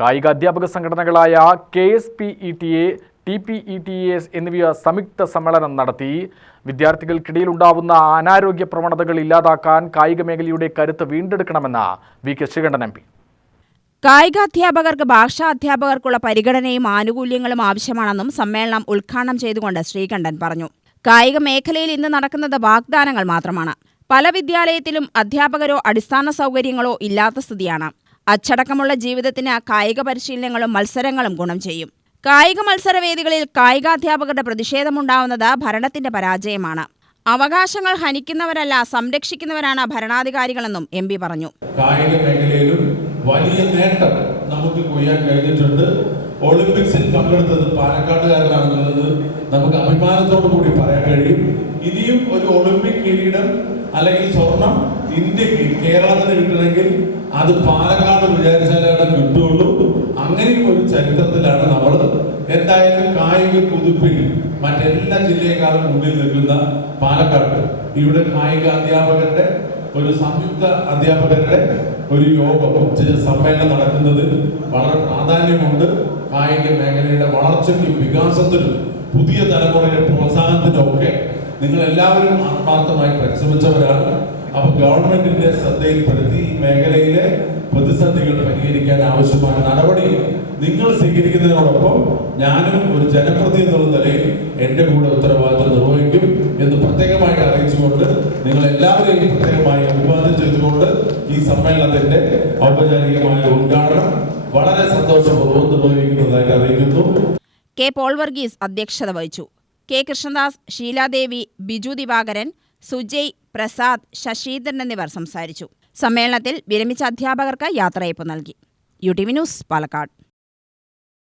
കായിക അധ്യാപക സംഘടനകളായ KSPETA, TPETAS എന്നിവ സംയുക്ത സമ്മേളനം നടത്തി. വിദ്യാർത്ഥികൾക്കിടയിലുണ്ടാവുന്ന അനാരോഗ്യ പ്രവണതകൾ ഇല്ലാതാക്കാൻ കായിക മേഖലയുടെ കരുത്ത് വീണ്ടെടുക്കണമെന്ന് VK ശ്രീകണ്ഠൻ MP. കായികാധ്യാപകർക്ക് ഭാഷാധ്യാപകർക്കുള്ള പരിഗണനയും ആനുകൂല്യങ്ങളും ആവശ്യമാണെന്നും സമ്മേളനം ഉദ്ഘാടനം ചെയ്തുകൊണ്ട് ശ്രീകണ്ഠൻ പറഞ്ഞു. കായിക മേഖലയിൽ ഇന്ന് നടക്കുന്നത് വാഗ്ദാനങ്ങൾ മാത്രമാണ്. പല വിദ്യാലയത്തിലും അധ്യാപകരോ അടിസ്ഥാന സൗകര്യങ്ങളോ ഇല്ലാത്ത സ്ഥിതിയാണ്. അച്ചടക്കമുള്ള ജീവിതത്തിന് കായിക പരിശീലനങ്ങളും മത്സരങ്ങളും ഗുണം ചെയ്യും. കായിക മത്സരവേദികളിൽ കായികാധ്യാപകരുടെ പ്രതിഷേധമുണ്ടാവുന്നത് ഭരണത്തിന്റെ പരാജയമാണ്. അവകാശങ്ങൾ ഹനിക്കുന്നവരല്ല, സംരക്ഷിക്കുന്നവരാണ് ഭരണാധികാരികളെന്നും MP പറഞ്ഞു. കായിക മേഖലയിലും വലിയ നേട്ടം നമുക്ക് കൊയ്യാൻ കഴിഞ്ഞിട്ടുണ്ട്. ഒളിമ്പിക്സിൽ പങ്കെടുത്തത് പാലക്കാട്ടുകാരനാണെന്നുള്ളത് നമുക്ക് അഭിമാനത്തോടു കൂടി പറയാൻ കഴിയും. ഇനിയും ഒരു ഒളിമ്പിക് കിരീടം അല്ലെങ്കിൽ സ്വർണം ഇന്ത്യക്ക്, കേരളത്തിന് കിട്ടണമെങ്കിൽ അത് പാലക്കാട് വിചാരിച്ചാലാണ് കിട്ടുകയുള്ളൂ. അങ്ങനെയും ഒരു ചരിത്രത്തിലാണ് നമ്മൾ. എന്തായാലും കായിക പുതുപ്പിൽ മറ്റെല്ലാ ജില്ലയെക്കാളും മുന്നിൽ നിൽക്കുന്ന പാലക്കാട് ഇവിടെ കായിക അധ്യാപകരുടെ ഒരു സംയുക്ത അധ്യാപകരുടെ ഒരു യോഗം സമ്മേളനം നടക്കുന്നത് വളരെ പ്രാധാന്യമുണ്ട്. കായിക മേഖലയുടെ വളർച്ചയ്ക്കും വികാസത്തിനും പുതിയ തലമുറയുടെ പ്രോത്സാഹനത്തിനും ഒക്കെ നിങ്ങൾ എല്ലാവരും ആത്മാർത്ഥമായി പരിശ്രമിച്ചവരാണ്. അപ്പോൾ ഗവൺമെന്റിന്റെ ശ്രദ്ധയിൽപ്പെടുത്തി ഈ മേഖലയിലെ പ്രതിസന്ധികൾ പരിഹരിക്കാൻ ആവശ്യമായ നടപടി നിങ്ങൾ സ്വീകരിക്കുന്നതിനോടൊപ്പം ഞാനും ഒരു ജനപ്രതിനിധി എന്നുള്ള നിലയിൽ എന്റെ കൂടെ ഉത്തരവാദിത്വം നിർവഹിക്കും എന്ന് പ്രത്യേകമായിട്ട് അറിയിച്ചുകൊണ്ട് നിങ്ങൾ എല്ലാവരെയും പ്രത്യേകമായി അഭിവാദ്യം ചെയ്തുകൊണ്ട് ഈ സമ്മേളനത്തിന്റെ ഔപചാരികമായ ഉദ്ഘാടനം വളരെ സന്തോഷപൂർവ്വം നിർവഹിക്കുന്നതായിട്ട് അറിയിക്കുന്നു. K. പോൾ വർഗീസ് അധ്യക്ഷത വഹിച്ചു. K. കൃഷ്ണദാസ്, ഷീലാദേവി, ബിജു ദിവാകരൻ, സുജയ്, പ്രസാദ്, ശശീന്ദ്രൻ എന്നിവർ സംസാരിച്ചു. സമ്മേളനത്തിൽ വിരമിച്ച അധ്യാപകർക്ക് യാത്രയയപ്പ് നൽകി. UTV news, Palakkad.